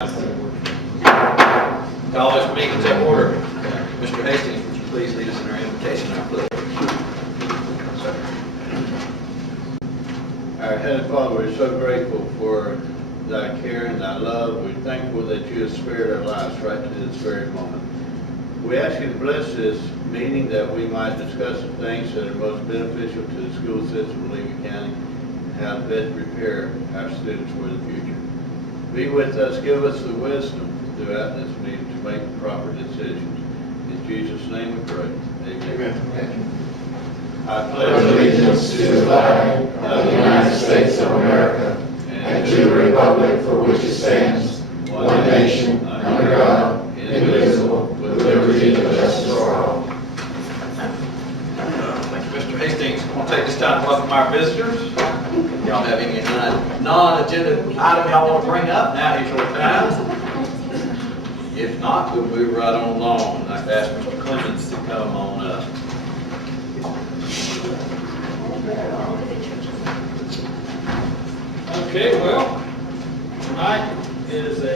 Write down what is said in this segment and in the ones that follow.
Call this meeting to order. Mr. Hastings, would you please lead us in our invocation and our pledge? Our Heavenly Father, we're so grateful for thy care and thy love. We're thankful that you have spared our lives right to this very moment. We ask you to bless this meeting that we might discuss the things that are most beneficial to the school system of Lincoln County and how to best prepare our students for the future. Be with us, give us the wisdom throughout this meeting to make the proper decisions. In Jesus' name we pray. Amen. Amen. I Pledge allegiance to the flag of the United States of America and to the republic for which it stands, one nation, under God, indivisible, with liberty and justice for all. Thank you, Mr. Hastings. I want to take this time to welcome our visitors. Y'all have any non-agenda item y'all want to bring up? Now is your time. If not, we'll move right on along. I'd like to ask Mr. Clemens to come on up. Okay, well, tonight is a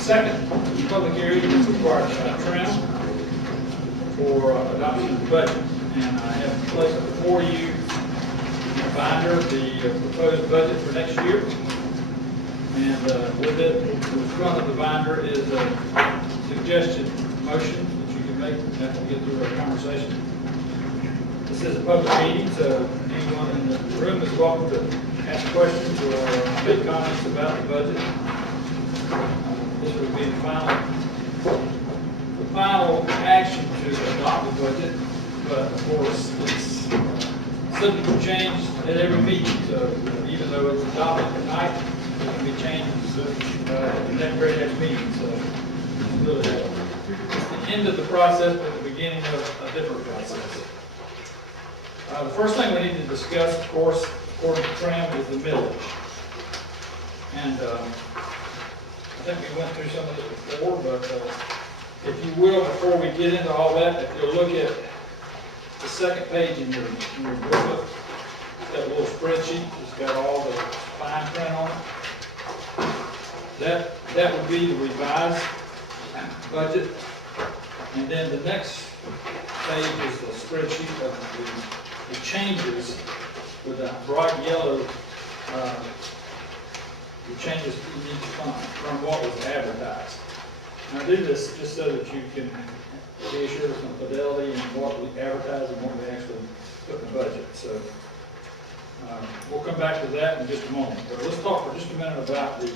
second public hearing that requires trim for adoption of the budget. And I have placed before you a binder of the proposed budget for next year. And with it, in front of the binder is a suggested motion that you can make after we get through our conversation. This is a public meeting, so anyone in the room is welcome to ask questions or make comments about the budget. This would be the final action to adopt the budget, but of course, it's subject to change at every meeting. So even though it's adopted tonight, it can be changed at the very next meeting. So it's really it's the end of the process, but the beginning of a different process. The first thing we need to discuss, of course, according to TRAM, is the millage. And I think we went through some of it before, but if you will, before we get into all that, if you'll look at the second page in your booklet, it's got a little spreadsheet. It's got all the fine print on it. That would be the revised budget. And then the next page is the spreadsheet of the changes with that bright yellow, the changes in each fund from what was advertised. And I do this just so that you can be assured of some fidelity in what we advertise and what we actually put in the budget. So we'll come back to that in just a moment. But let's talk for just a minute about the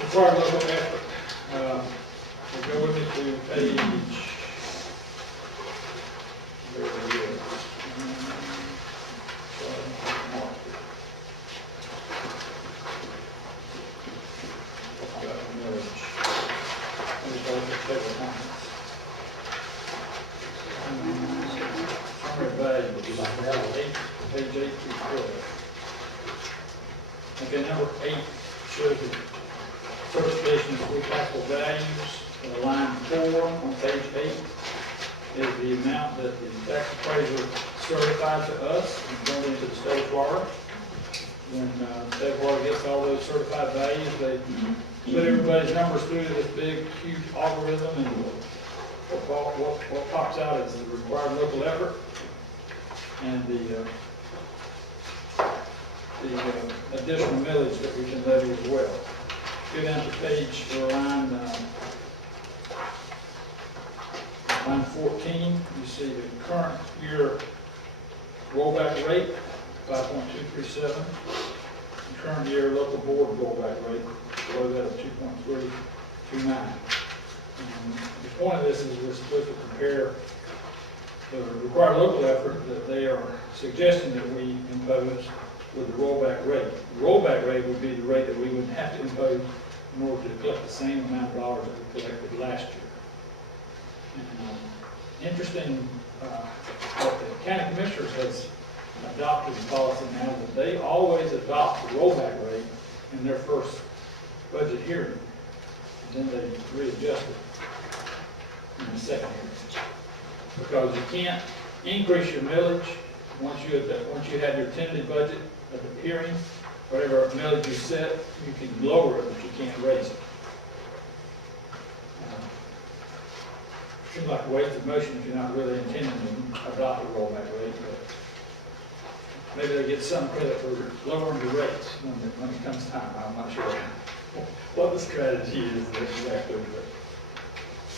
required level of effort. Go with me to page. There it is. Page 8 through 12. Okay, number 8 shows the certification of school taxable values. Line 4 on page 8 is the amount that the tax appraiser certified to us and turned into the state of Florida. When the state of Florida gets all those certified values, they put everybody's numbers through this big, huge algorithm, and what pops out is the required local effort and the additional millage that we can levy as well. Go down to page line 14. You see the current year rollback rate, 5.237. The current year local board rollback rate, below that of 2.329. The point of this is we're supposed to compare the required local effort that they are suggesting that we impose with the rollback rate. The rollback rate would be the rate that we would have to impose in order to collect the same amount of dollars that we collected last year. And, interesting that the county commissioners has adopted the policy now that they always adopt the rollback rate in their first budget hearing, and then they readjust it in the second hearing. Because you can't increase your millage once you had your tentative budget at the hearing. whatever millage you set, you can lower it, but you can't raise it. Seems like a waste of motion if you're not really intending to adopt a rollback rate, but maybe they get some credit for lowering the rates when it comes time. I'm not sure what the strategy is exactly, but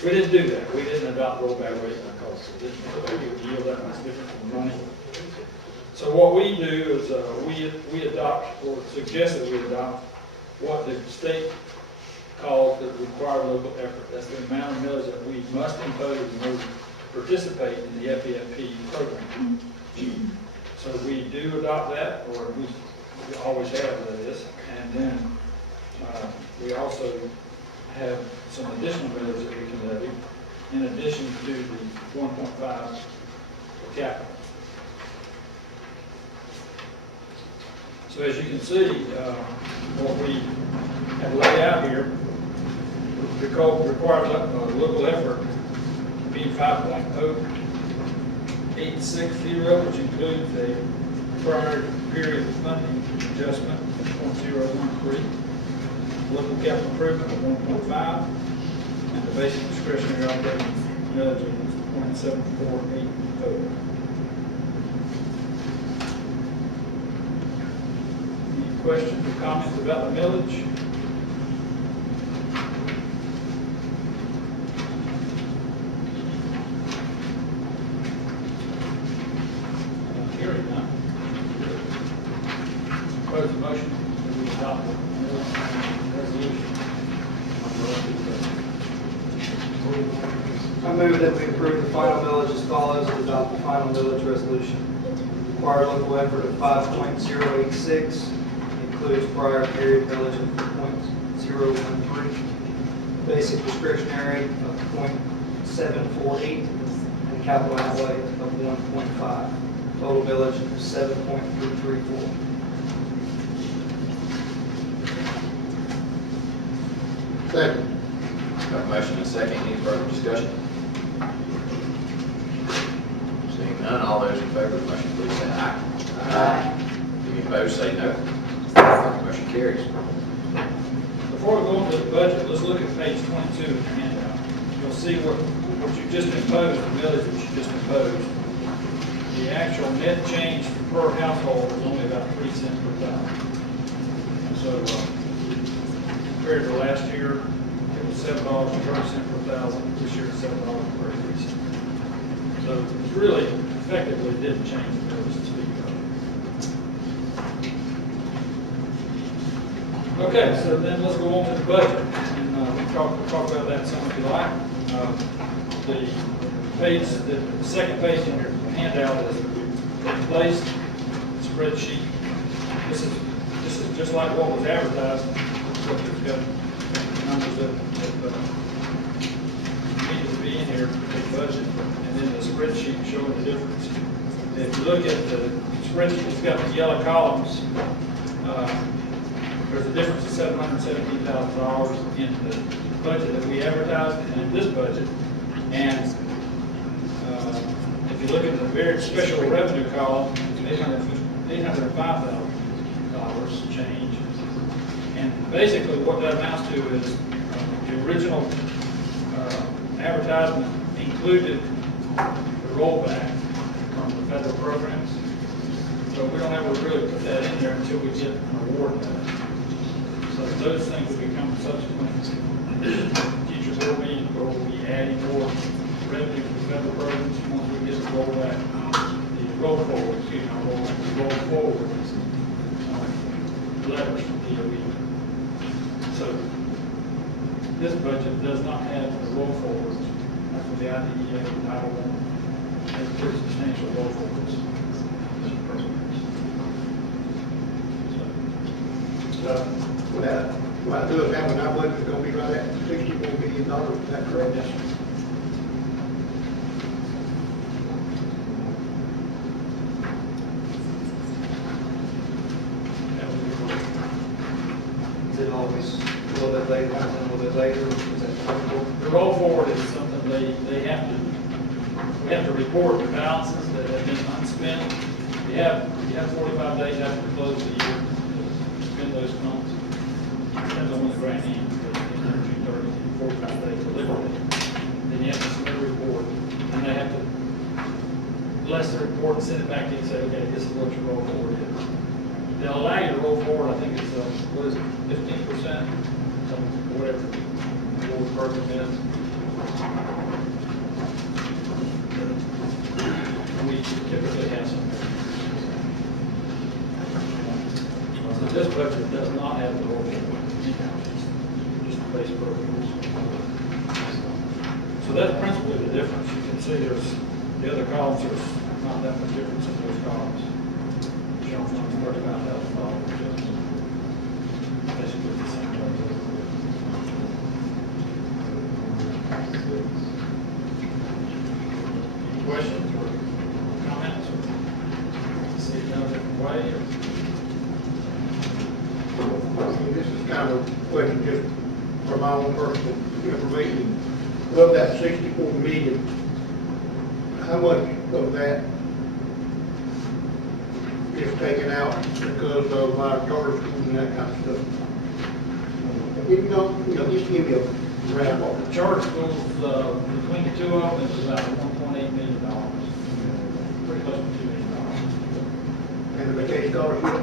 we didn't do that. We didn't adopt rollback rate because it didn't yield that much different from money. So what we do is we adopt, or suggest that we adopt, what the state calls the required local effort. That's the amount of millage that we must impose in order to participate in the FEFP program. So we do adopt that, or we always have, that is. And then we also have some additional millage that we can levy, in addition to the 1.5 for capital. So as you can see, what we have laid out here, required local effort being 5.086 which includes a prior period funding adjustment of 0.013, local capital improvement of 1.5, and the basic discretionary operating millage of 0.7480. Any questions or comments about the millage? Hearing none. Propose a motion that we adopt the resolution. I move that we approve the final millage as follows and adopt the final millage resolution. Required local effort of 5.086, includes prior period millage of 0.013, basic discretionary of 0.748, and capital outlay of 1.5. Total millage of 7.334. Second. Got a motion and a second, any further discussion? Seeing none, all those in favor of the motion, please say aye. Aye. Any opposed, say no. Motion carries. Before we go into the budget, let's look at page 22 of the handout. You'll see what you just imposed, the millage that you just imposed. The actual net change per household is only about 3 cents per thousand. So compared to last year, it was $7.30 per thousand. This year it's $7.33. So it really effectively didn't change the millage to speak of. Okay, so then let's go on to the budget, and we'll talk about that some if you like. The page, the second page in your handout is replaced spreadsheet. This is just like what was advertised, except it's got numbers that need to be in here for the budget, and then the spreadsheet showing the difference. If you look at the spreadsheet, it's got the yellow columns. There's a difference of $717,000 in the budget that we advertised and in this budget. And if you look at the very special revenue column, it's $805,000 change. And basically what that amounts to is the original advertisement included the rollback from the federal programs. So we don't ever really put that in there until we get an award of that. So those things will become subsequent future board meetings where we'll be adding more revenue to the federal programs once we get the rollback, the roll forward, the roll forward letters from DOE. So this budget does not have the roll forwards. That's for the IDEA Title I. Has pretty substantial roll forwards. What I do is that when our budget is going to be right at $64 million, is that correct? Yes, sir. That would be correct. Is it always a little bit later, a little bit later? Is that typical? The roll forward is something they have to, we have to report the balances that have been unspent. You have 45 days after the close of the year to spend those funds. Depends on when the grant ends, but in 30, 45 days to liquidate. Then you have to submit a report, and they have to bless the report and send it back to you and say, okay, this is what your roll forward is. They'll allow you to roll forward, I think it's, what is it, 15%, whatever, the program is. We typically have some. So this budget does not have the roll forward, just the base programs. So that's principally the difference. You can see there's, the other columns, there's not that much difference in those columns. General fund's $35,000. Basically the same budget. Any questions or comments? Or see it done a different way? This is kind of a question just for my own personal information. Of that 64 million, how much of that is taken out because of our charter schools and that kind of stuff? If you don't, just give me a wrap up. The charter schools, between the two of them, is about $1.8 million. Pretty close to $2 million. And the vacation scholarship?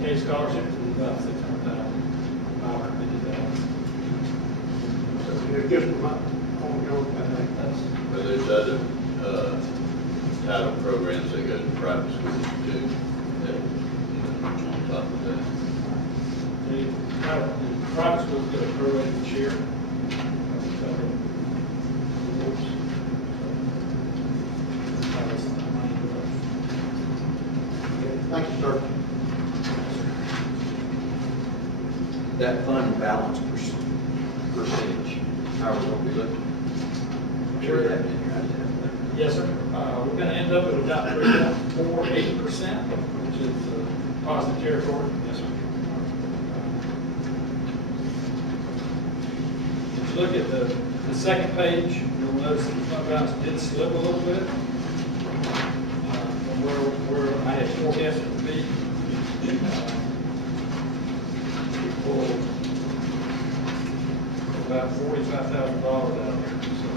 K scholarship is about $600,000, $550,000. It's just for my own, I think. That's, But there's other, title programs that go to private schools too, that, on top of that. the private schools get a prorated share of the federal awards. So, that's the money for us. Thank you, sir. That fund balance percentage, how are we going to be looking? Sure, that in here, I did. Yes, sir. We're going to end up at about 3.48%, which is positive territory. Yes, sir. If you look at the second page, you'll notice that the fund balance did slip a little bit from where I had forecasted it to be. We pulled about $45,000 out of there. So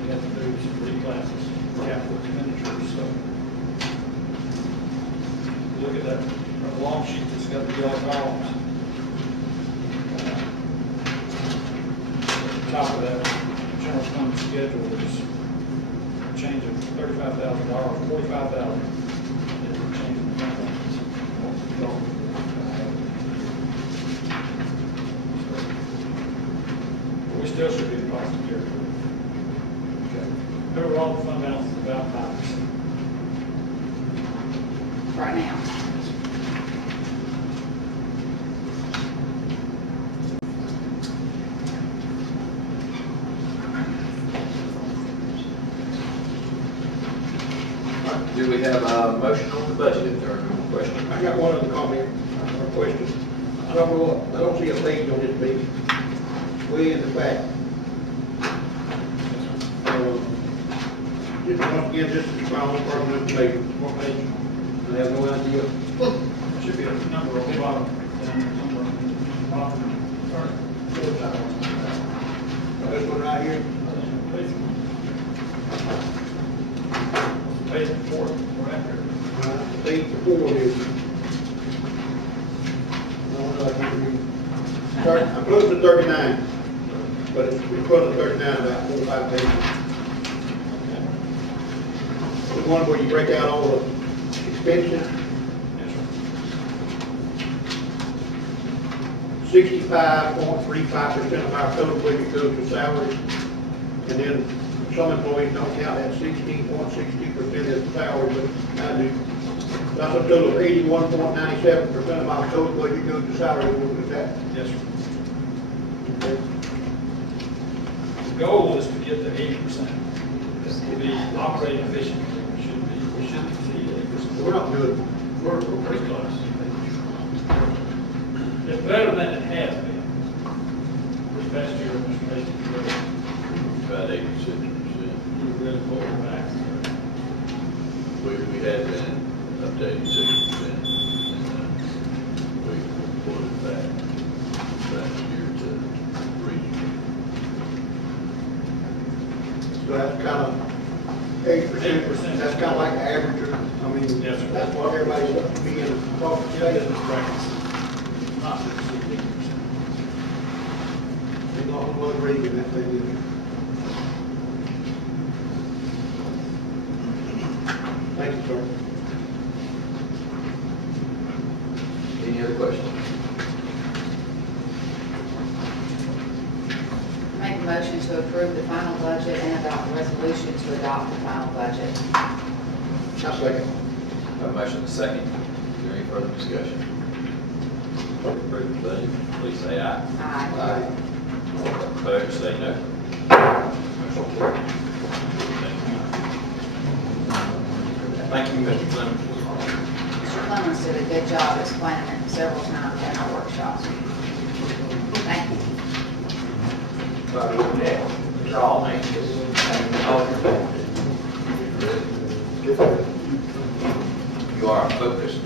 we have to do some reclasses for capital expenditures, so. Look at that long sheet that's got the yellow columns. At the top of that general fund schedule is a change of $35,000, $45,000 is a change in the fund balance. We still should be in positive territory. Overall, the fund balance is about 5%. Right now. Do we have a motion on the budget if there are no questions? I got one other comment or question. I don't see a page on this page. Way in the back. Just once again, this is my own personal information. What page? I have no idea. Should be a number on the bottom, down there somewhere. Bottom. This one right here. Page before, or after. Page 4 is. No, I can't read. I'm close to 39, but it's close to 39, about 4 or 5 pages. The one where you break out all the expenses. Yes, sir. 65.35% of our total budget goes to salaries. And then some employees don't count that 16.62% as salary, but I do. That's a total of 81.97% of our total budget goes to salary. Is that? Yes, sir. The goal is to get to 80%. This will be operating efficiently. We should exceed 80%. We're not good. We're pretty close. It's better than it has been. This past year, Mr. Mason, About 86%. we really pulled it back. We had been up to 86%. So that's kind of 8%, 8%. that's kind of like the average, I mean, Yes, sir. that's what everybody's being taught to say. Business practice, not to exceed 8%. They got a lot of reading that they do. Thank you, sir. Any other questions? Make a motion to approve the final budget and adopt a resolution to adopt the final budget. I'll second. Have a motion and a second. Is there any further discussion? Approve the budget, please say aye. Aye. Opposed, say no. Motion carried. Thank you, Mr. Clemens. Mr. Clemens did a good job explaining it several times in our workshops. Thank you. You are focused.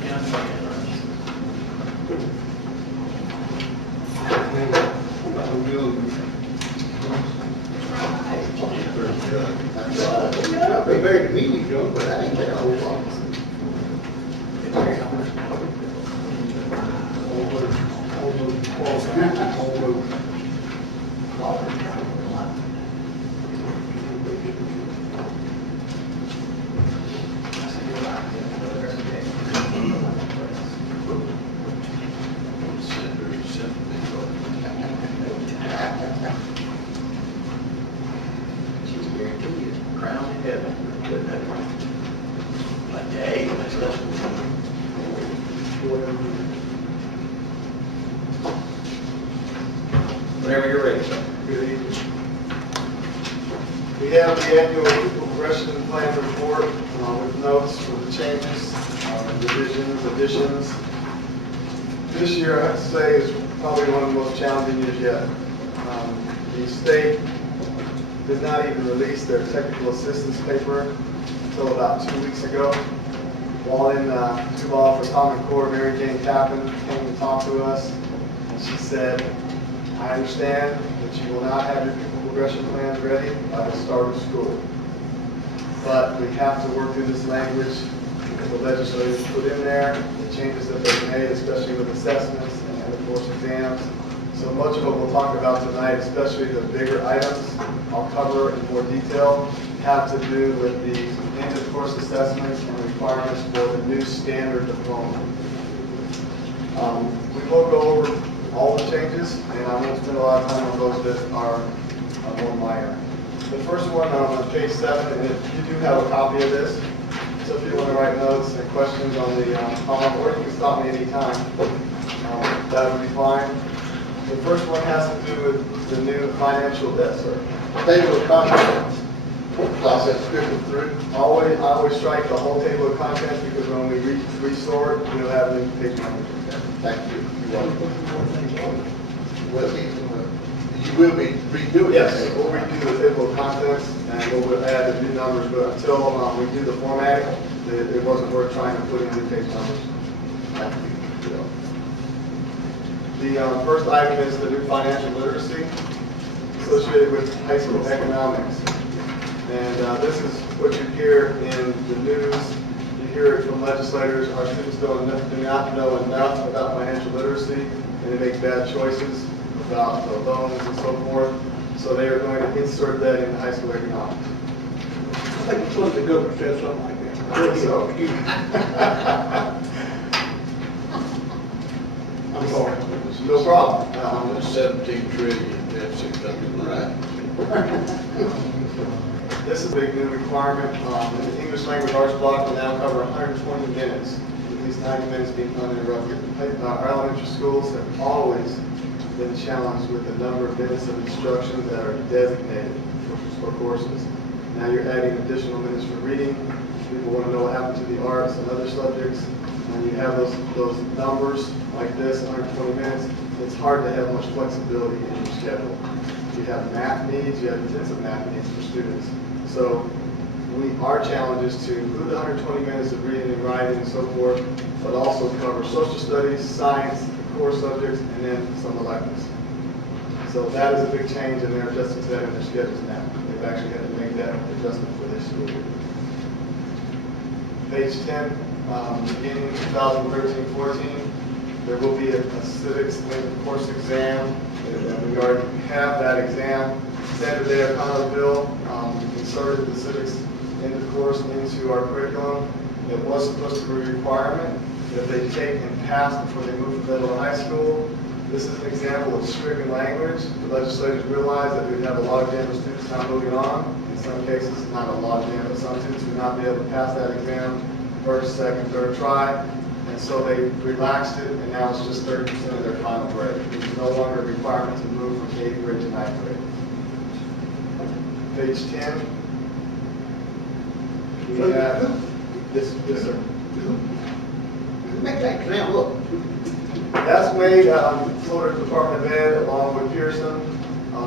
I've been married to me, Joe, but I ain't that whole lot. She's guaranteed a crown in heaven. But hey, let's listen. Whenever you're ready, sir. Good evening. We have the annual pupil progression plan report with notes for the changes, revisions, additions. This year, I have to say, is probably one of the most challenging years yet. The state did not even release their technical assistance paper until about 2 weeks ago. While in Duval for Common Core, Mary Jane Tappan came to talk to us, and she said, I understand that you will not have your pupil progression plans ready by the start of school. But we have to work through this language that the legislators put in there, the changes that they've made, especially with assessments and of course exams. So much of what we'll talk about tonight, especially the bigger items I'll cover in more detail, have to do with the end of course assessments and requirements for the new standard diploma. We will go over all the changes, and I won't spend a lot of time on those that are more minor. The first one on page 7, and if you do have a copy of this, so if you want to write notes and questions on the column, or you can stop me anytime, that would be fine. The first one has to do with the new financial debt, sir. Table of contents, process stricken through. I always strike the whole table of contents because when we restore it, we'll have new page numbers. Thank you. Well, you will be redoing Yes, this. we'll redo the table of contents and we'll add the new numbers, but until we do the formatting, it wasn't worth trying to put in new page numbers. Thank you. The first item is the new financial literacy associated with high school economics. And this is what you hear in the news. You hear it from legislators. Our students do not know enough about financial literacy, and they make bad choices about loans and so forth. So they are going to insert that in high school economics. I think it's what the governor said, something like that. So- Excuse me. I'm sorry. No problem. 17 trillion, that's 600, right? This is a big new requirement. The English language arts block will now cover 120 minutes, at least 90 minutes being uninterrupted. Our elementary schools have always been challenged with the number of minutes of instruction that are designated for courses. Now you're adding additional minutes for reading. People want to know what happened to the arts and other subjects. And you have those numbers like this, 120 minutes. It's hard to have much flexibility in your schedule. You have math needs, you have intensive math needs for students. So our challenge is to include the 120 minutes of reading and writing and so forth, but also cover social studies, science, core subjects, and then some electives. So that is a big change, and they're adjusting to that in their schedules now. They've actually had to make that adjustment for this school year. Page 10, beginning 2013-14, there will be a civics course exam, and we already have that exam. Standard day of Connersville inserted the civics in the course into our curriculum. It was supposed to be a requirement that they take and pass before they move to middle and high school. This is an example of stricken language. The legislators realized that we'd have a lot of JAMA students not moving on. In some cases, not a lot of JAMA, but some students would not be able to pass that exam first, second, third try. And so they relaxed it, and now it's just 30% of their final grade. It's no longer a requirement to move from 8th grade to 9th grade. Page 10. We have this, sir. Make that exam look. That's made, Florida Department of Ed along with Pearson.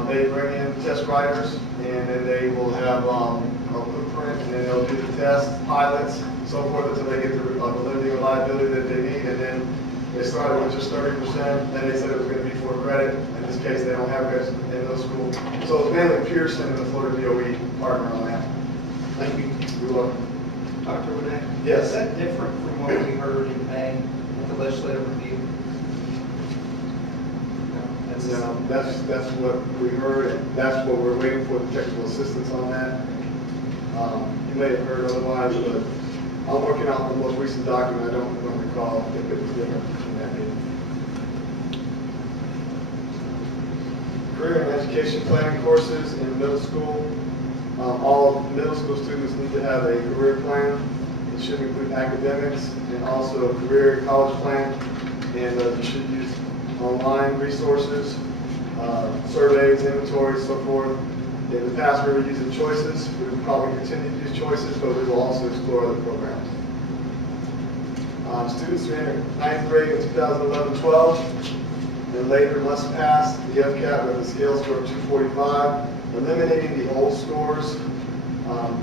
They bring in test writers, and then they will have a blueprint, and then they'll do the tests, pilots, so forth, until they get the validity and reliability that they need. And then they started with just 30%, then they said it was going to be for credit. In this case, they don't have credits in those schools. So it's mainly Pearson and the Florida DOE partner on that. Thank you. You're welcome. Dr. Renee? Yes. Is that different from what we heard in May at the legislative review? That's what we heard, and that's what we're waiting for, the technical assistance on that. You may have heard otherwise, but I'm working on the most recent document. I don't recall if it was different in that meeting. Career and education planning courses in middle school. All middle school students need to have a career plan. It should include academics and also a career and college plan. And you should use online resources, surveys, inventories, so forth. In the past, we were using choices. We will probably continue to use choices, but we will also explore other programs. Students who enter 9th grade in 2011-12 and later must pass the FCAT with a scale score of 245, eliminating the old scores.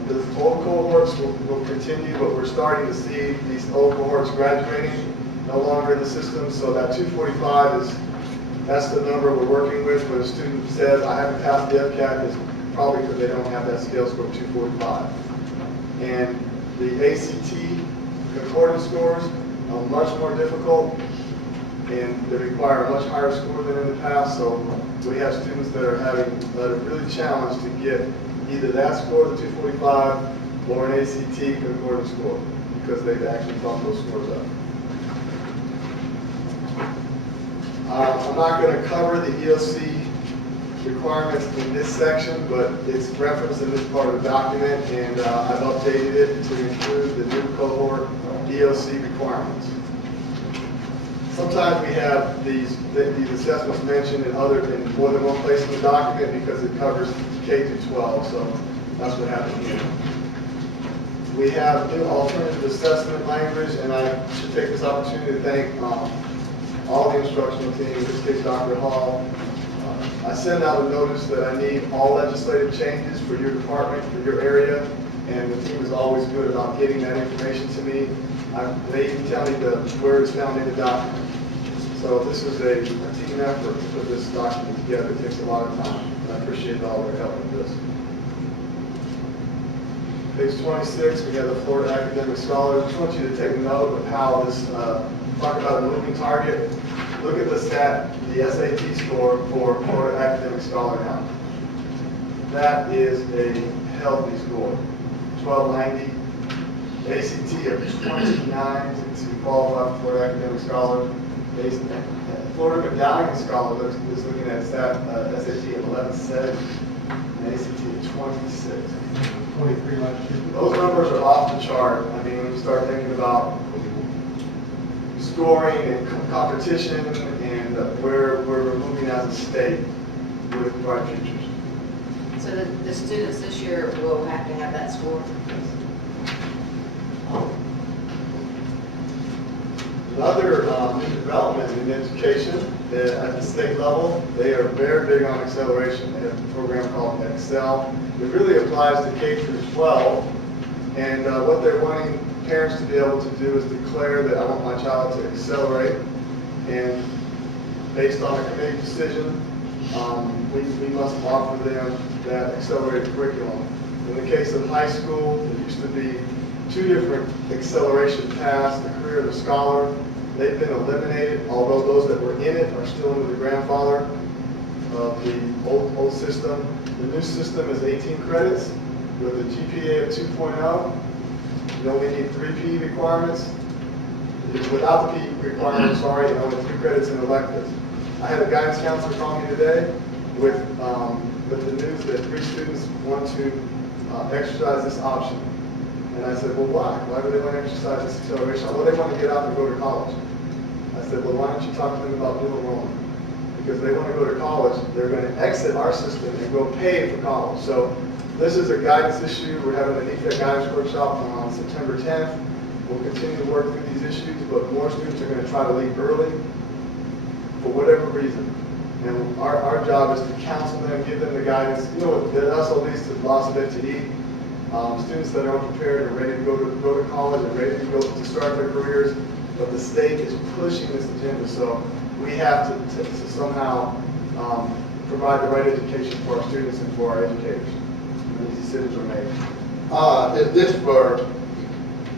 The old cohorts will continue, but we're starting to see these old cohorts graduating, no longer in the system, so that 245 that's the number we're working with. When a student says, I haven't passed the FCAT, it's probably because they don't have that scale score of 245. And the ACT concordance scores are much more difficult, and they require a much higher score than in the past, so we have students that are really challenged to get either that score, the 245, or an ACT concordance score, because they've actually bumped those scores up. I'm not going to cover the EOC requirements in this section, but it's referenced in this part of the document, and I've updated it to include the new cohort EOC requirements. Sometimes we have these assessments mentioned in more than one place in the document because it covers K through 12, so that's what happened here. We have new alternative assessment language, and I should take this opportunity to thank all the instructional team, in this case Dr. Hall. I sent out a notice that I need all legislative changes for your department, for your area, and the team is always good about getting that information to me. They even tell me where it's found in the document. So this is a team effort to put this document together. It takes a lot of time, and I appreciate all their help with this. Page 26, we have the Florida Academic Scholar. I just want you to take note of how this, talk about a moving target. Look at the SAT score for Florida Academic Scholar now. That is a healthy score, 1290. ACT of 29 to qualify for Florida Academic Scholar. Florida Medallion Scholar is looking at SAT of 1170 and ACT of 26. 23 last year. Those numbers are off the chart. I mean, when you start thinking about scoring and competition and where we're moving as a state with bright futures. So the students this year will have to have that score? Another new development in education at the state level, they are very big on acceleration. They have a program called Excel. It really applies to K through 12, and what they're wanting parents to be able to do is declare that I want my child to accelerate, and based on a committee decision, we must offer them that accelerated curriculum. In the case of high school, there used to be 2 different acceleration paths, the career and the scholar. They've been eliminated, although those that were in it are still under the grandfather of the old system. The new system is 18 credits with a GPA of 2.0. You only need 3 PE requirements. Without the PE requirements, sorry, and only 3 credits in electives. I had a guidance counselor call me today with the news that 3 students want to exercise this option. And I said, well, why? Why do they want to exercise this acceleration? Well, they want to get out and go to college. I said, well, why don't you talk to them about dual enrollment? Because they want to go to college, they're going to exit our system and go pay for college. So this is a guidance issue. We're having an ETEC guidance workshop on September 10th. We'll continue to work through these issues, but more students are going to try to leave early for whatever reason. And our job is to counsel them, give them the guidance. You know, that also leads to loss of FTE. Students that are unprepared and ready to go to college and ready to go to start their careers, but the state is pushing this agenda. So we have to somehow provide the right education for our students and for our educators. And these decisions are made. Is this for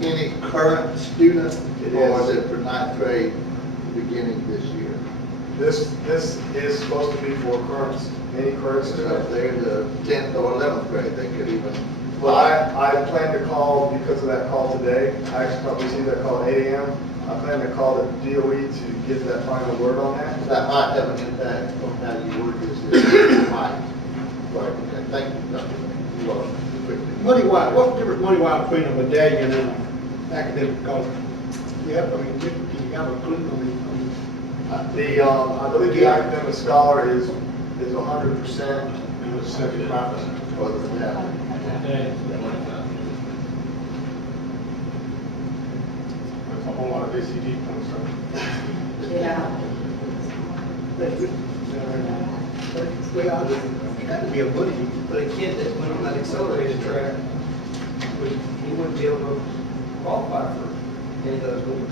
any current student? It Or is. is it for 9th grade beginning this year? This is supposed to be for any current So student. if they're in the 10th or 11th grade, they could even. Well, I plan to call because of that call today. I actually probably received that call at 8 a.m. I plan to call the DOE to get that final word on that. That might have an impact on how you work this. Might. Right, okay, thank you, Dr. You are quickly. Money-wise, what's the difference money-wise between a medallion and an academic scholarship? Yeah, I mean, can you have a clue on I believe the academic scholar is 100%. the, 75%? Other than that. That's a whole lot of ACD funds, so. Yeah. Well, it got to be a money. But a kid that went on that accelerated track, he wouldn't be able to qualify for any of those, would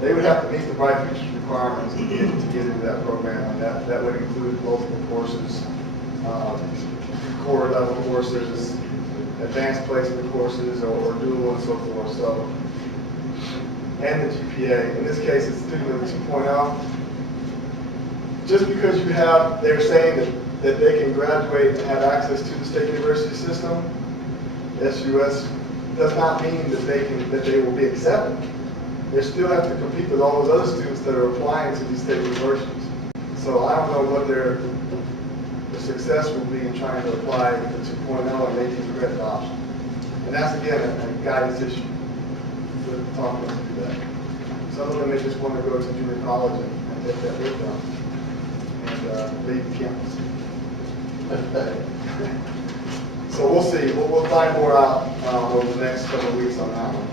They would have to meet the Bright Futures requirements to get into that program, and that would include multiple courses, core level courses, advanced placement courses, or dual and so forth. So, and the GPA. In this case, it's student with 2.0. Just because they're saying that they can graduate and have access to the state university system, SUS, does not mean that they will be accepted. They still have to compete with all those other students that are applying to these state universities. So I don't know what their success will be in trying to apply the 2.0 and making the credit option. And that's again a guidance issue. We're talking about to do that. Some of them may just want to go to junior college and take that with them and leave the campus. So we'll see. We'll find more out over the next couple of weeks on that one.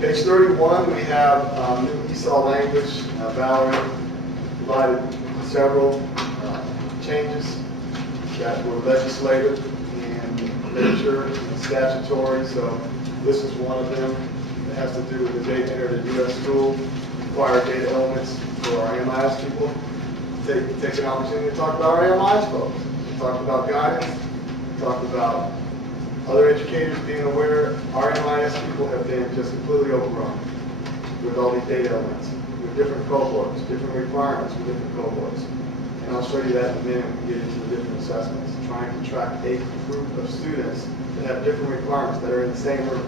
Page 31, we have new ESOL language. Valerie provided several changes that were legislative and literature and statutory. So this is one of them. It has to do with the date entered a U.S. school, required data elements for our MIS people. Take an opportunity to talk about our MIS folks. We talked about guidance. We talked about other educators being aware our MIS people have been just completely overrun with all these data elements, with different cohorts, different requirements for different cohorts. And I'll show you that in a minute when we get into the different assessments, trying to track a group of students that have different requirements that are in the same room,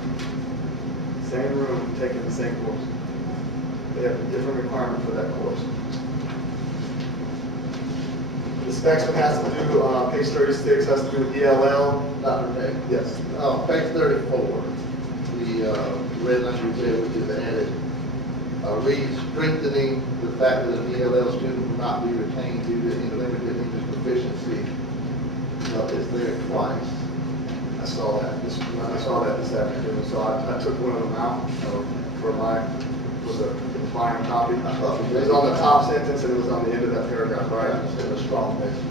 taking the same course. They have a different requirement for that course. This next one has to do, page 36, has to do with ELL. Dr. Nick? Yes. Page 34, the red language there, which is added, reads strengthening the fact that an ELL student will not be retained due to limited English proficiency. It's there twice. I saw that. I saw that this afternoon. So I took one of them out for the final copy. I thought It was on the top sentence and it was on the end of that paragraph, Right, right? instead of strong message.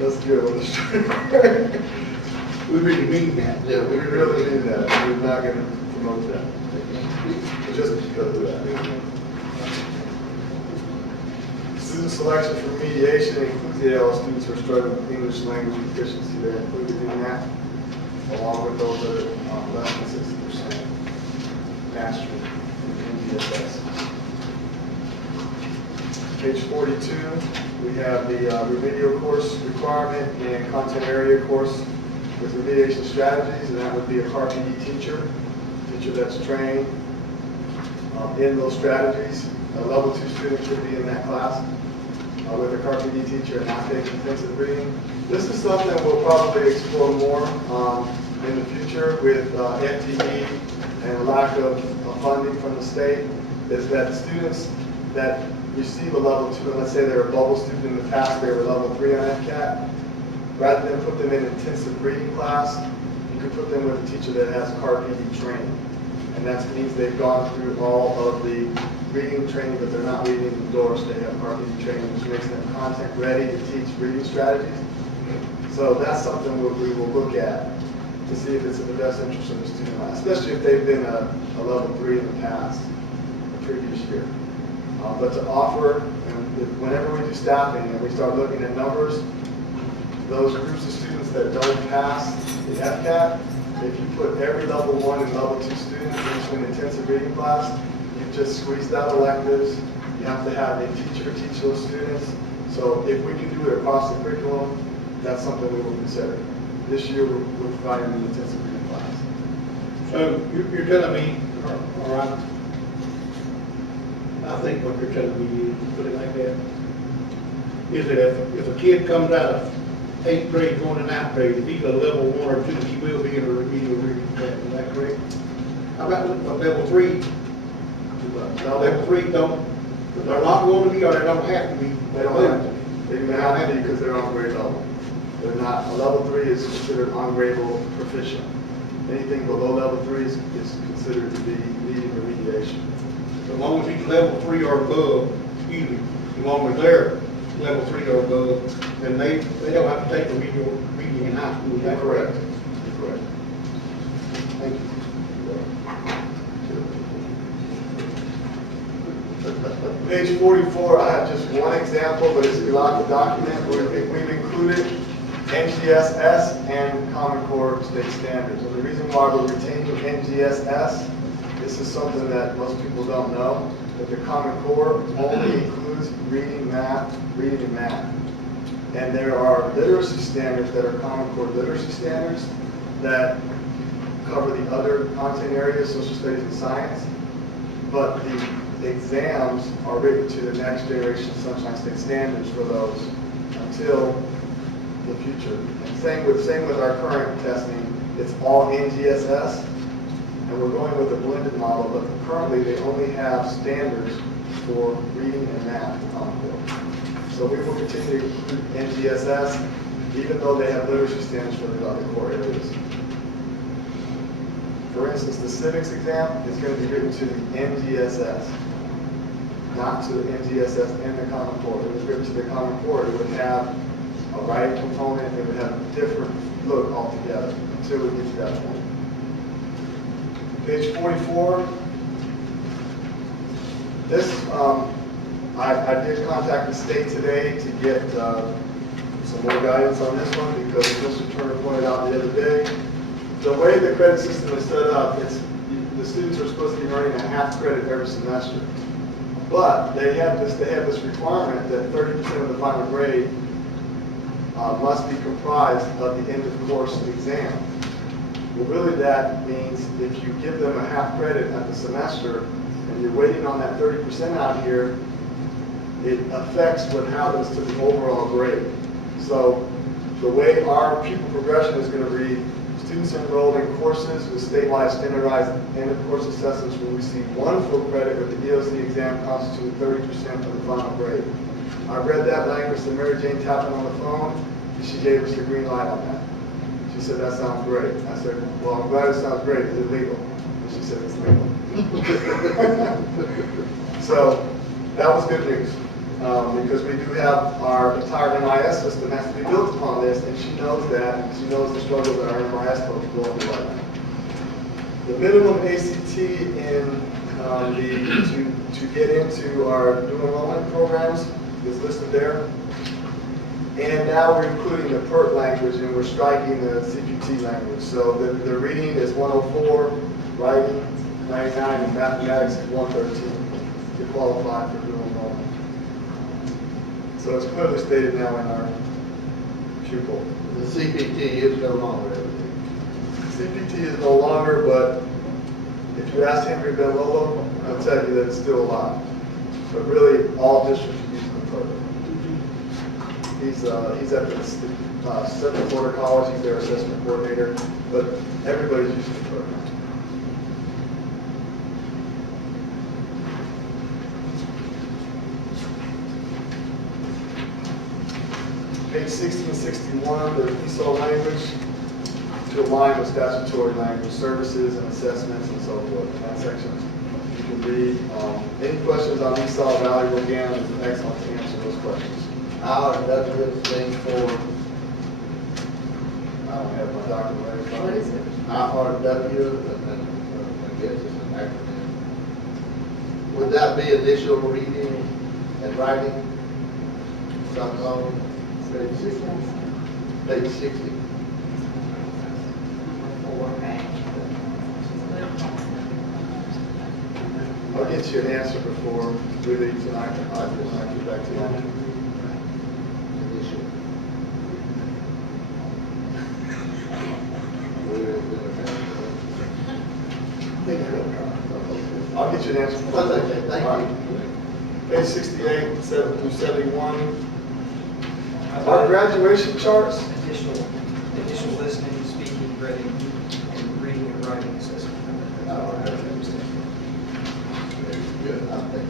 That's good. We really mean that. Yeah, We really need that. We're not going to promote that. So just because of that. Student selection for mediation includes the AL students who are struggling with English language proficiency. They're included in that, along with those that are less than 60% mastery in NGSS. Page 42, we have the remedial course requirement and content area course with remediation strategies, and that would be a CAR-PD teacher that's trained in those strategies. A level 2 student could be in that class with a CAR-PD teacher and not take intensive reading. This is something we'll probably explore more in the future with FTE and lack of funding from the state, is that students that receive a level 2, and let's say they're a bubble student in the past, they were level 3 on FCAT, rather than put them in intensive reading class, you could put them with a teacher that has CAR-PD training. And that means they've gone through all of the reading training, but they're not reading endorsed. They have CAR-PD training, which makes them content ready to teach reading strategies. So that's something we will look at to see if it's in the best interest of the student life, especially if they've been a level 3 in the past, the previous year. But to offer, and whenever we do staffing and we start looking at numbers, those groups of students that don't pass the FCAT, if you put every level 1 and level 2 student into an intensive reading class, you've just squeezed out electives. You have to have a teacher to teach those students. So if we can do it across the curriculum, that's something we will consider. This year, we're providing an intensive reading class. So you're telling me, all right, I think what you're telling me is, put it like that, is that if a kid comes out of 8th grade going to 9th grade, if he's a level 1 or 2, he will be in a remedial reading class, is that correct? How about a level 3? Level 3 don't, they're not going to be, or they don't have to be. They don't have to. They do not have to because they're on grade level. They're not, a level 3 is considered on grade level proficient. Anything below level 3 is considered to be needing remediation. As long as he's level 3 or above, excuse me, as long as they're level 3 or above, then they don't have to take remedial reading in high school. Is that correct? Correct. Thank you. Page 44, I have just one example, but it's a lot of document where we've included NGSS and Common Core state standards. And the reason why we're retaining NGSS, this is something that most people don't know, that the Common Core only includes reading and math. And there are literacy standards that are Common Core literacy standards that cover the other content areas, social studies and science. But the exams are written to the next generation Sunshine State standards for those until the future. And same with our current testing, it's all NGSS, and we're going with a blended model, but currently they only have standards for reading and math in Common Core. So we will continue to include NGSS, even though they have literacy standards for the other core areas. For instance, the civics exam is going to be written to the NGSS, not to the NGSS and the Common Core. If it was written to the Common Core, it would have a writing component, it would have a different look altogether until we get to that point. Page 44. This, I did contact the state today to get some more guidance on this one because Mr. Turner pointed out the other day, the way the credit system is set up, the students are supposed to be earning a half credit every semester. But they have this requirement that 30% of the final grade must be comprised of the end of course exam. Well, really that means if you give them a half credit at the semester and you're waiting on that 30% out here, it affects what happens to the overall grade. So the way our pupil progression is going to read, students enrolled in courses with statewide standardized end of course assessments will receive 1 full credit with the EOC exam constituting 30% of the final grade. I read that language to Mary Jane Tappan on the phone, and she gave us the green light on that. She said, that sounds great. I said, well, I'm glad it sounds great. Is it legal? And she said, it's legal. So that was good news. Because we do have our entire MIS system has to be built upon this, and she knows that. She knows the struggles that our MIS folks go through right now. The minimum ACT in to get into our dual enrollment programs is listed there. And now we're including the PERT language and we're striking the CPT language. So the reading is 104, writing 99, and mathematics is 113 to qualify for dual enrollment. So it's clearly stated now in our pupil. The CPT is no longer everything. CPT is no longer, but if you ask Henry Ben-Lolo, he'll tell you that it's still alive. But really, all districts use the program. He's at the Central Florida College, he's their assessment coordinator, but everybody's using the program. Page 60 and 61, the ESOL language to align with statutory language, services and assessments and so forth. In that section, you can read. Any questions on ESOL Valley Organic is excellent to answer those questions. RW stands for, I don't have my document ready. What is it? IRW, and then I guess it's an acronym. Would that be initial reading and writing? Something on page 60? Page 60. I'll get you an answer before we leave tonight. I'll get back to you. Initial. I'll get you an answer. before- That's okay, thank All you. right. Page 68, 7 through 71. Our graduation charts, Additional listening, speaking, reading, and reading and writing assessment. Good, I think.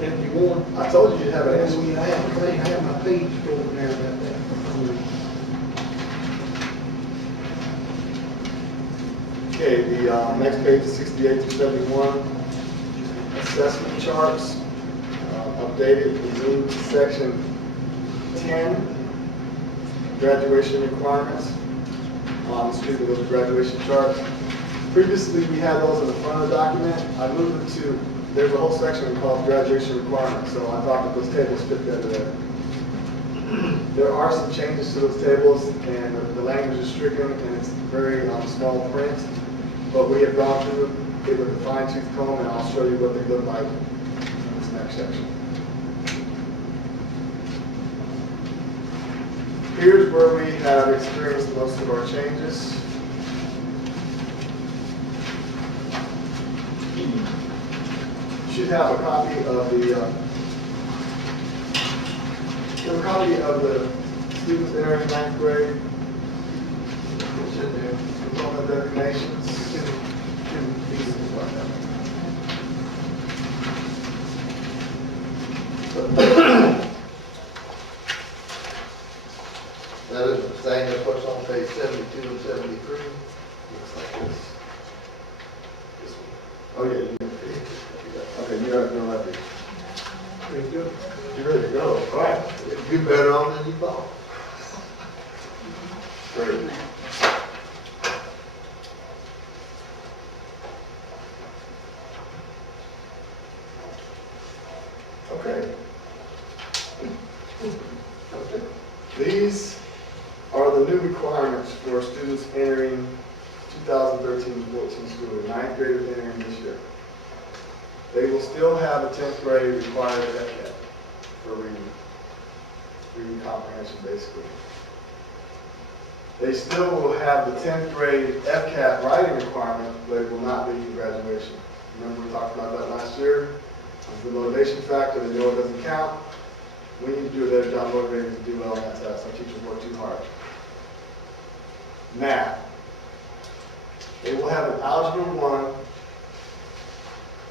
If you want, I told you you'd have an answer. I have my page over there about that. Okay, the next page is 68 to 71. Assessment charts, updated, removed section 10, graduation requirements. Excuse me, those graduation charts. Previously, we had those in the front of the document. I moved it to, there's a whole section called graduation requirements, so I thought that those tables fit better there. There are some changes to those tables, and the language is stricken, and it's very small print. But we have gone through it with a fine-tooth comb, and I'll show you what they look like in this next section. Here's where we have experienced most of our changes. You should have a copy of the students entering ninth grade. It's in there. Component designations. That is the same as what's on page 72 and 73. Looks like this. This one. Oh, yeah. Okay, you're ready. Pretty good. You're ready to go. All right. You better on than you thought. Great. Okay. These are the new requirements for students entering 2013-14 school year, ninth graders entering this year. They will still have a 10th grade required FCAT for reading comprehension, basically. They still will have the 10th grade FCAT writing requirement, but it will not be for graduation. Remember we talked about that last year? It's the motivation factor, they know it doesn't count. We need to do a better job motivating to do well on that test. Our teachers work too hard. Math. They will have an Algebra 1.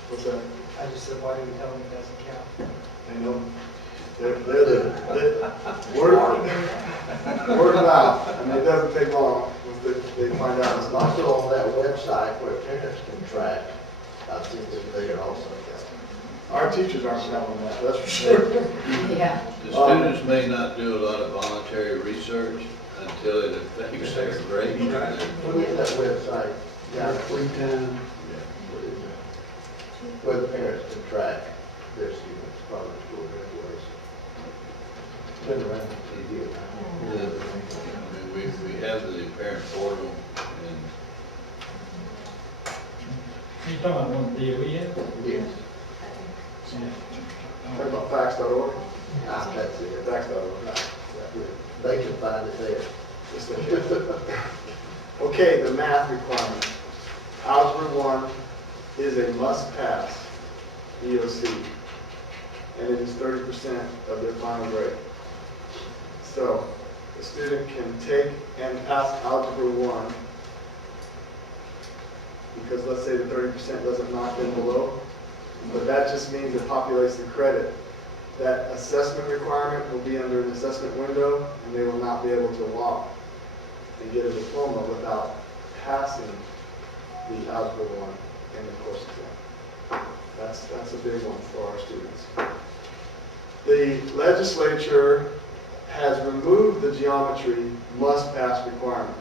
What's that? I just said, why didn't you tell me it doesn't count? They know. They're word of mouth, and it doesn't take long once they find out it's not. Also on that website where parents can track, I think that they are also. Our teachers aren't telling that, that's for sure. Yeah. The students may not do a lot of voluntary research until it affects their grade. What is that website? Yeah. Free time. Well, the parents can track their students from the school graduation. Turn around, easy. I mean, we have the parent portal, and You talking about one deal we have? Yes. What about facts.org? Ah, that's it. Facts.org. They can find it there. Yes, they can. Okay, the math requirement. Algebra 1 is a must-pass EOC, and it is 30% of their final grade. So, the student can take and pass Algebra 1, because let's say the 30% doesn't knock them below, but that just means it populates the credit. That assessment requirement will be under an assessment window, and they will not be able to walk and get a diploma without passing the Algebra 1 in the course exam. That's a big one for our students. The legislature has removed the geometry must-pass requirement.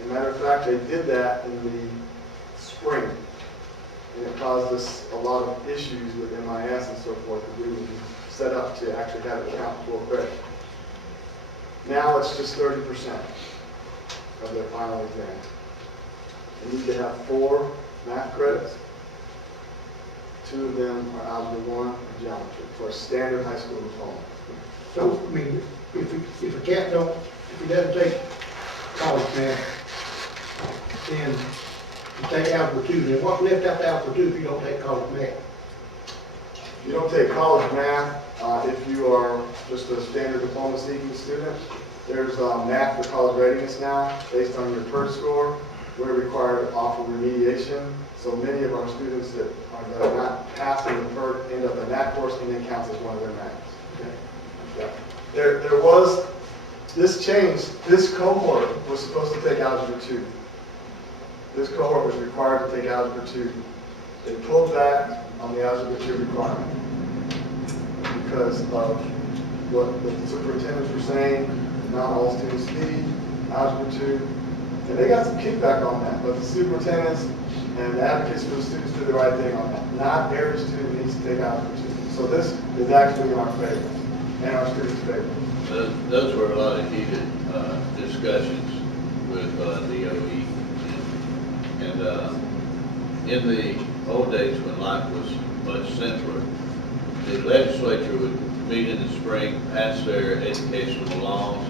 As a matter of fact, they did that in the spring, and it caused us a lot of issues with MIS and so forth, that we were set up to actually have it count full credit. Now it's just 30% of their final exam. They need to have 4 math credits. 2 of them are Algebra 1 and Geometry for a standard high school diploma. So, I mean, if a cat don't, if he doesn't take college math, then you take Algebra 2, then what's left out the Algebra 2 if you don't take college math? If you don't take college math, if you are just a standard diploma seeking student, there's math for college readiness now based on your PERT score. We're required to offer remediation. So many of our students that are not passing the PERT end up in that course, and then counts as one of their maths. Okay? Yeah. There was, this changed, this cohort was supposed to take Algebra 2. This cohort was required to take Algebra 2. They pulled back on the Algebra 2 requirement because of what the superintendents were saying, not all students need Algebra 2. And they got some kickback on that, but the superintendents and the advocates for the students did the right thing on that. Not every student needs to take Algebra 2. So this is actually in our favor, and our students' favor. those were a lot of heated discussions with DOE. And in the old days when life was much simpler, the legislature would meet in the spring, pass their educational laws,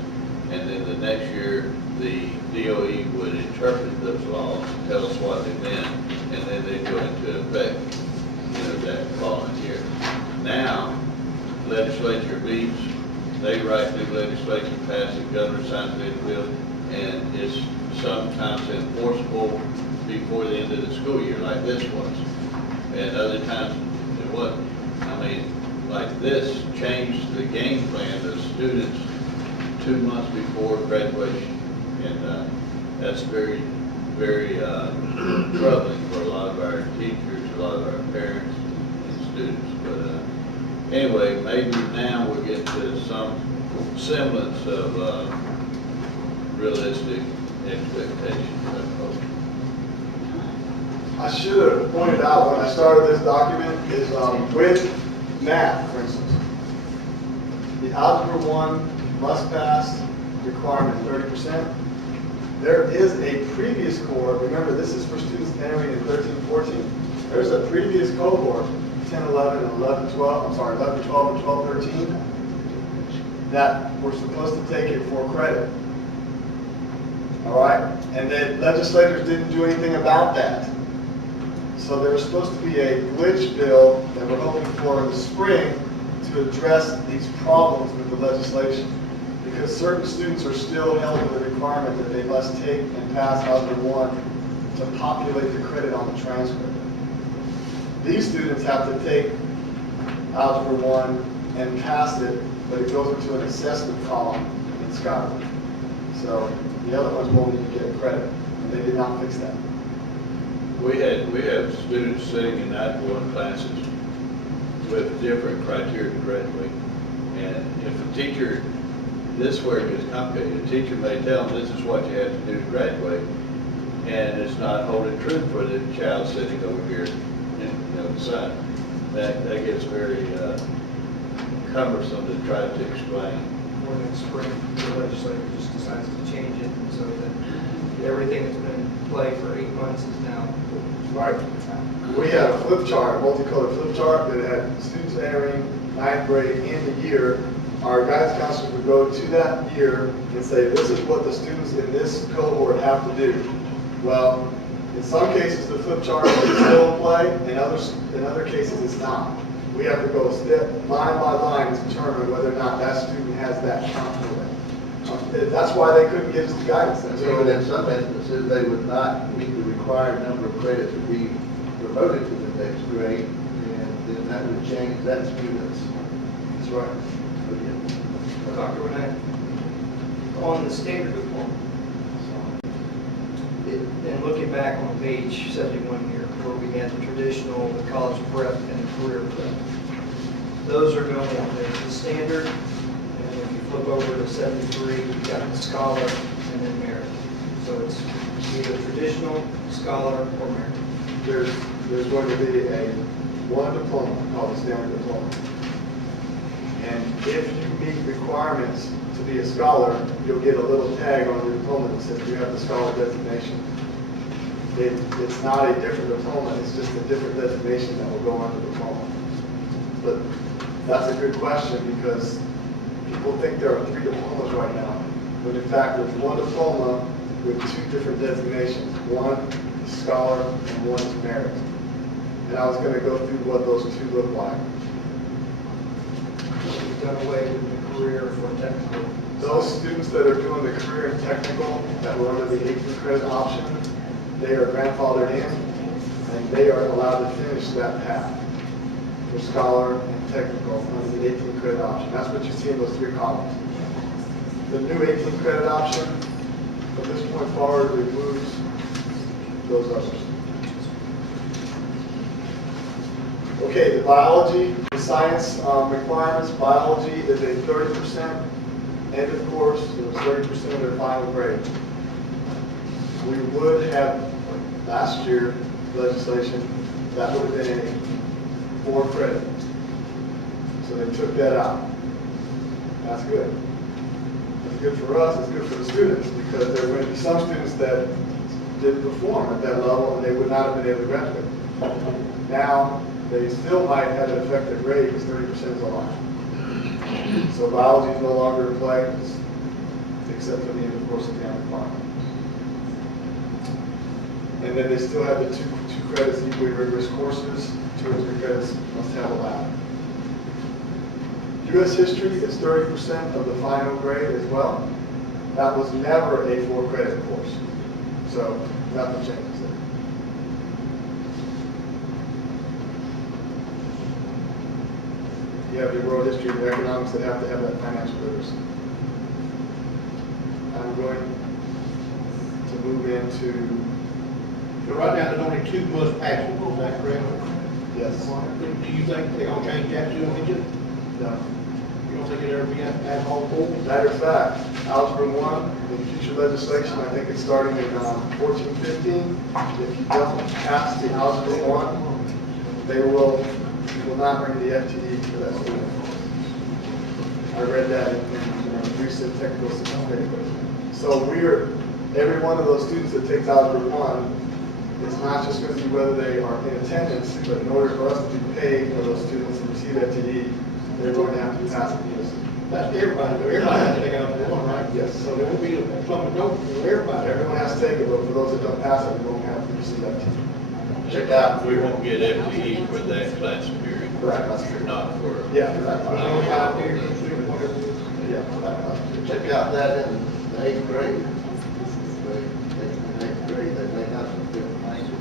and then the next year, the DOE would interpret those laws, tell us what they meant, and then they'd go into effect, that following year. Now, legislature meets, they write new legislation, pass it, governor signs the bill, and it's sometimes enforceable before the end of the school year, like this was. And other times, it wasn't. I mean, like this changed the game plan of students 2 months before graduation. And that's very, very troubling for a lot of our teachers, a lot of our parents and students. But anyway, maybe now we're getting to some semblance of realistic expectations, I hope. I should have pointed out when I started this document is with math, for instance. The Algebra 1 must pass requirement 30%. There is a previous cohort, remember this is for students entering in 13-14. There's a previous cohort, 10-11 and 11-12, 11-12 and 12-13, that were supposed to take it for credit. All right? And the legislators didn't do anything about that. So there was supposed to be a glitch bill that we're hoping for in the spring to address these problems with the legislation. Because certain students are still held to the requirement that they must take and pass Algebra 1 to populate the credit on the transcript. These students have to take Algebra 1 and pass it, but it goes into an assessment column in Scotland. So the other ones won't even get credit, and they did not fix that. We have students sitting in Algebra 1 classes with different criteria to graduate. And if a teacher, this is where it gets complicated, a teacher may tell them this is what you have to do to graduate, and it's not holding true for the child sitting over here, the side. That gets very cumbersome to try to explain. Or next spring, the legislature just decides to change it so that everything that's been in play for 8 months is now. Right. We had a flip chart, a multicolored flip chart that had students entering ninth grade in the year. Our guidance counselors would go to that year and say, this is what the students in this cohort have to do. Well, in some cases, the flip chart is still in play, in other cases, it's not. We have to go step, line by line to determine whether or not that student has that count for them. That's why they couldn't give us the guidance. So in some instances, they would not meet the required number of credits to be promoted to the next grade, and then that would change that student's. That's right. Dr. Renee, on the standard diploma, and looking back on page 71 here, where we had the traditional, the college prep, and the career prep, those are going on. There's the standard, and if you flip over to 73, you've got the scholar, and then merit. So it's either traditional, scholar, or merit. There's going to be one diploma called the standard diploma. And if you meet requirements to be a scholar, you'll get a little tag on your diploma that says you have the scholar designation. It's not a different diploma, it's just a different designation that will go on the diploma. But that's a good question because people think there are 3 diplomas right now. But in fact, there's one diploma with 2 different designations. One is scholar and one is merit. And I was going to go through what those 2 look like. We've done away with the career for technical. Those students that are doing the career and technical that were under the 18 credit option, they are grandfathered in and they are allowed to finish that path for scholar and technical under the 18 credit option. That's what you see in those 3 columns. The new 18 credit option from this point forward removes those others. Okay, the biology, the science requirements, biology is a 30% end of course, it was 30% of their final grade. We would have, last year, legislation, that would have been a 4 credit. So they took that out. That's good. It's good for us, it's good for the students, because there are going to be some students that didn't perform at that level and they would not have been able to graduate. Now, they still might have an effective grade because 30% is a lot. So biology is no longer in play, except for the end of course exam requirement. And then they still have the two credits equally rigorous courses, 2 or 3 credits must have a lab. U.S. history is 30% of the final grade as well. That was never a 4 credit course. So nothing changes there. You have your world history and economics that have to have that financial literacy. I'm going to move into, So right now, there's only 2 must passes, is that correct? yes, Do you think they're gonna change that soon, Agent? no. You don't think it'll ever be at all 4? Matter of fact, Algebra 1, in future legislation, I think it's starting in 14, 15. If you don't pass the Algebra 1, they will not bring the FTE for that student. I read that in recent technical assistance paper. So every one of those students that takes Algebra 1, it's not just going to be whether they are in attendance, but in order for us to be paid for those students and receive FTE, they're going to have to pass the USC. That's everybody, so everybody has to take out the 1, right? Yes. So there won't be some adult for everybody. Everyone has to take it, but for those that don't pass it, they won't have to receive FTE. Check out, we won't get FTE for that class period. Correct, that's true. Not for. Yeah, for that So class. 5 years, whatever. Yeah, for that class. Check out that in the 8th grade. In the 8th grade, they may have some different language.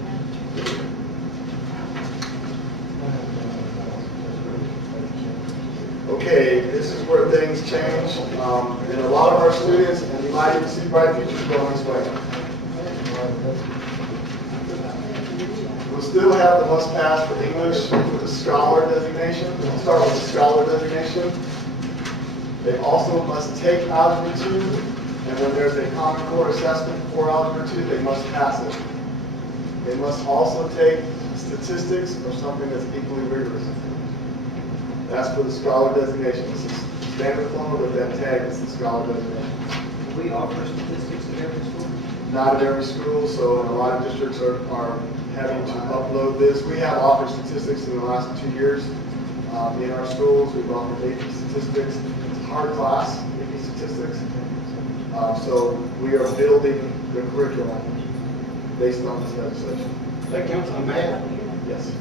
Okay, this is where things change. And a lot of our students, and you might even see Bright Futures going this way. We'll still have the must pass for English with the scholar designation. We'll start with the scholar designation. They also must take Algebra 2 And when there's a Common Core assessment for Algebra 2, they must pass it. They must also take statistics or something that's equally rigorous. That's for the scholar designation. This is standard diploma with that tag, it's the scholar designation. Do we offer statistics at every school? Not at every school, so a lot of districts are having to upload this. We have offered statistics in the last 2 years in our schools. We've offered AP statistics. It's a hard class, AP statistics. So we are building the curriculum based on this legislation. That counts on math. Yes.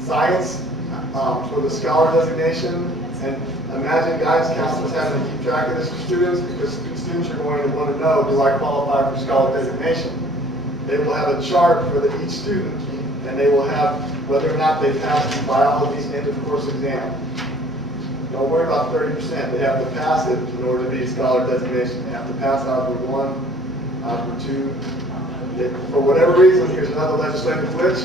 Science, for the scholar designation, and imagine guidance counselors having to keep track of this for students, because students are going to want to know, do I qualify for scholar designation? They will have a chart for each student, and they will have whether or not they passed the biology's end of course exam. Don't worry about 30%. They have to pass it in order to be a scholar designation. They have to pass Algebra 1, Algebra 2. For whatever reason, here's another legislative glitch.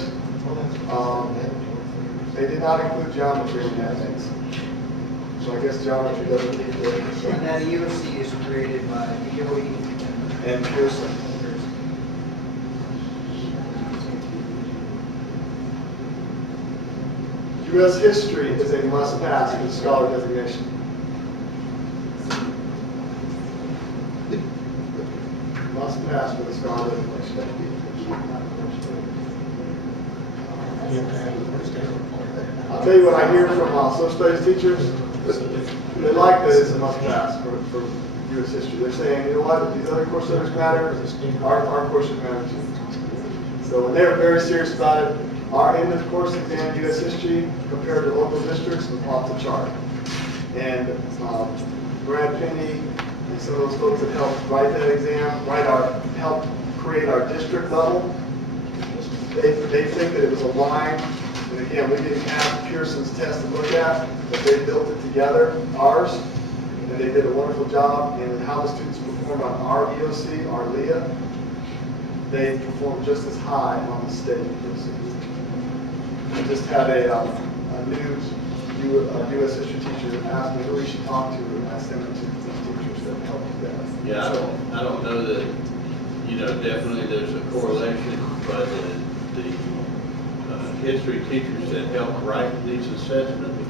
They did not include geometry in that mix. So I guess geometry doesn't need to. And that EOC is created by DOE. And Pearson. U.S. history is a must-pass for the scholar designation. Must-pass for the scholar designation. I'll tell you what I hear from social studies teachers. They like that it's a must-pass for U.S. history. They're saying, you know what, these other course subjects matter, our course should matter too. So when they're very serious about it, our end of course exam, U.S. history, compared to local districts, was off the chart. And Brad Penny and some of those folks that helped write that exam, help create our district level, they think that it was aligned. And again, we didn't have Pearson's test to look at, but they built it together, ours, and they did a wonderful job in how the students performed on our EOC, our LEA. They performed just as high on the state EOC. I just had a new U.S. history teacher ask me who we should talk to, and I sent them to the teachers that helped with that. Yeah, I don't know that, definitely there's a correlation, but the history teachers that helped write these assessments,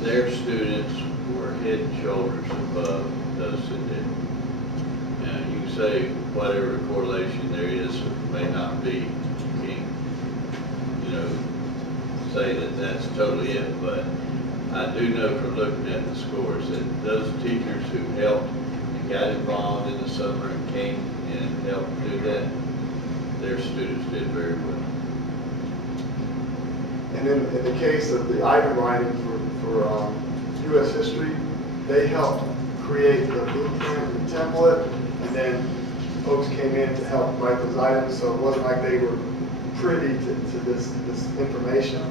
their students were head and shoulders above those that didn't. And you can say whatever correlation there is may not be, say that that's totally it, but I do know from looking at the scores that those teachers who helped and got involved in the summer and came and helped do that, their students did very well. And in the case of the item writing for U.S. history, they helped create the blueprint and template, and then folks came in to help write those items, so it wasn't like they were privy to this information.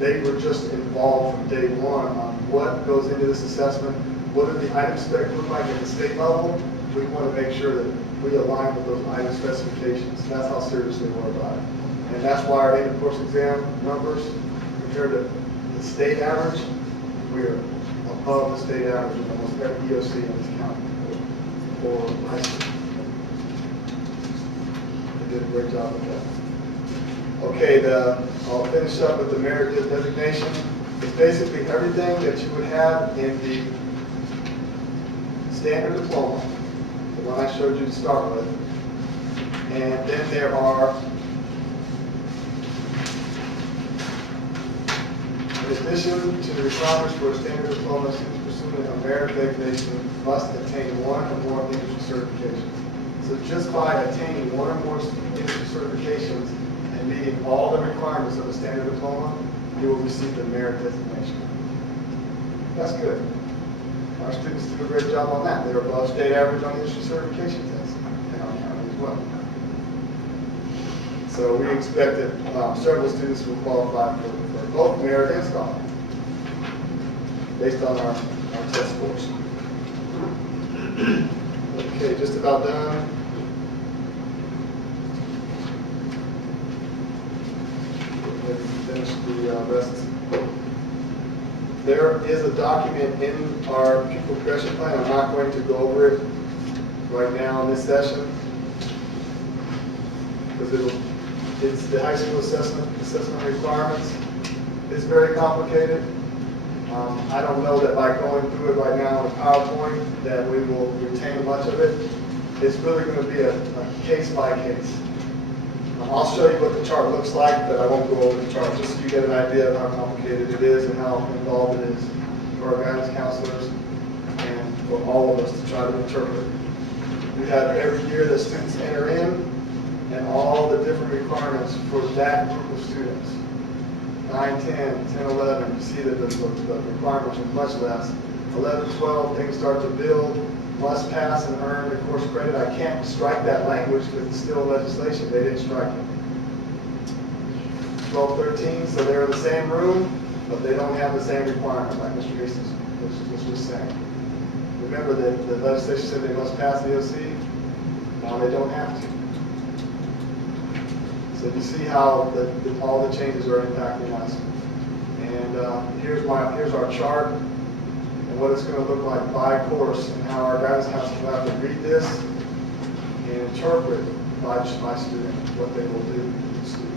They were just involved from day one on what goes into this assessment, what do the item specs look like at the state level. We want to make sure that we align with those item specifications. That's how serious they were about it. And that's why our end of course exam numbers, compared to the state average, we are above the state average in almost every EOC in this county for high school. They did a great job with that. Okay, I'll finish up with the merit designation. It's basically everything that you would have in the standard diploma, the one I showed you to start with. And then there are, in addition to the requirements for a standard diploma, students pursuing a merit designation must attain one or more industry certifications. So just by attaining one or more industry certifications and meeting all the requirements of a standard diploma, you will receive the merit designation. That's good. Our students do a great job on that. They're above state average on industry certification tests in our county as well. So we expect that several students will qualify for both merit and scholarship based on our test scores. Okay, just about done. Finish the rest. There is a document in our pupil progression plan. I'm not going to go over it right now in this session. Because it's the high school assessment requirements. It's very complicated. I don't know that by going through it right now in PowerPoint that we will retain much of it. It's really going to be a case by case. I'll show you what the chart looks like, but I won't go over the chart, just so you get an idea of how complicated it is and how involved it is for our guidance counselors and for all of us to try to interpret. We have every year that students enter in and all the different requirements for that group of students. 9, 10, 10, 11, you see that the requirements are much less. 11, 12, things start to build, must pass and earn the course credit. I can't strike that language because it's still legislation, they didn't strike it. 12, 13, so they're in the same room, but they don't have the same requirement, like Mr. Hastings was just saying. Remember that the legislation said they must pass the OC, now they don't have to. So you see how all the changes are impacting us. And here's our chart and what it's going to look like by course and how our guidance counselors will have to read this and interpret by student what they will do with the student.